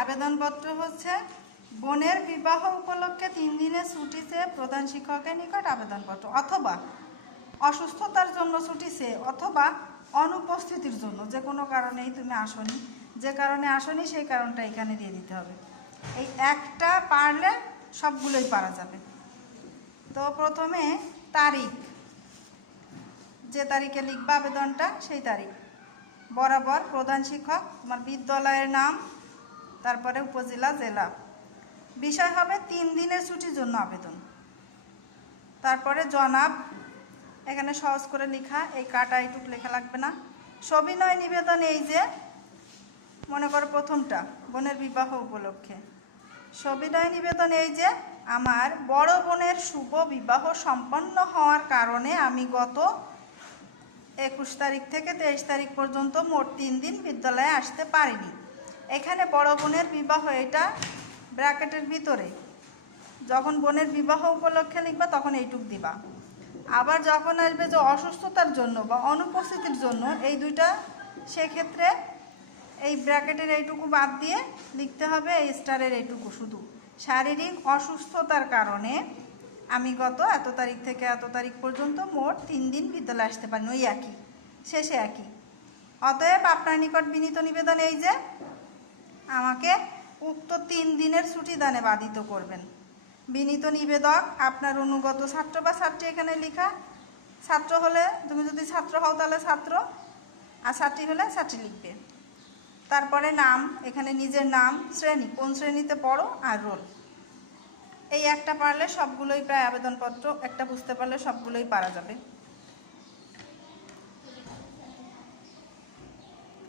আবেদনপত্র হচ্ছে বোনের বিবাহ উপলক্ষে 3 দিনের ছুটি চেয়ে প্রধান শিক্ষকের নিকট আবেদনপত্র, অথবা অসুস্থতার জন্য ছুটি চেয়ে, অথবা অনুপস্থিতির জন্য, যে কোনো কারণেই তুমি আসনি, যে কারণে আসনি সেই কারণটা এখানে দিয়ে দিতে হবে। এই একটা পারলে সবগুলোই পারা যাবে। তো প্রথমে তারিখ, যে তারিখে লিখবা আবেদনটা সেই তারিখ বরাবর প্রধান শিক্ষক, তোমার বিদ্যালয়ের নাম, তারপরে উপজেলা, জেলা। বিষয় হবে 3 দিনের ছুটির জন্য আবেদন। তারপরে জনাব, এখানে সহজ করে লেখা, এই কাটা এইটুক লেখা লাগবে না। সবিনয় নিবেদন, এই যে মনে করো প্রথমটা বোনের বিবাহ উপলক্ষে সবিনয় নিবেদন, এই যে আমার বড় বোনের শুভ বিবাহ সম্পন্ন হওয়ার কারণে আমি গত 21 তারিখ থেকে 23 তারিখ পর্যন্ত মোট 3 দিন বিদ্যালয়ে আসতে পারিনি। এখানে বড় বোনের বিবাহ, এটা ব্র্যাকেটের ভিতরে, যখন বোনের বিবাহ উপলক্ষে লিখবা তখন এইটুক দিবা। আবার যখন আসবে যে অসুস্থতার জন্য বা অনুপস্থিতির জন্য, এই দুইটা, সেক্ষেত্রে এই ব্র্যাকেটের এইটুকু বাদ দিয়ে লিখতে হবে এই স্টারের এইটুকু, শুধু শারীরিক অসুস্থতার কারণে আমি গত এত তারিখ থেকে এত তারিখ পর্যন্ত মোট 3 দিন বিদ্যালয়ে আসতে পারিনি, ওই একই, শেষে একই। অতএব আপনার নিকট বিনীত নিবেদন, এই যে আমাকে উক্ত 3 দিনের ছুটি দানে বাধিত করবেন। বিনীত নিবেদক আপনার অনুগত ছাত্র বা ছাত্রী, এখানে লেখা, ছাত্র হলে তুমি যদি ছাত্র হও তাহলে ছাত্র, আর ছাত্রী হলে ছাত্রী লিখবে। তারপরে নাম, এখানে নিজের নাম, শ্রেণী, কোন শ্রেণীতে পড়ো, আর রোল। এই একটা পারলে সবগুলোই প্রায় আবেদনপত্র, একটা বুঝতে পারলে সবগুলোই পারা যাবে।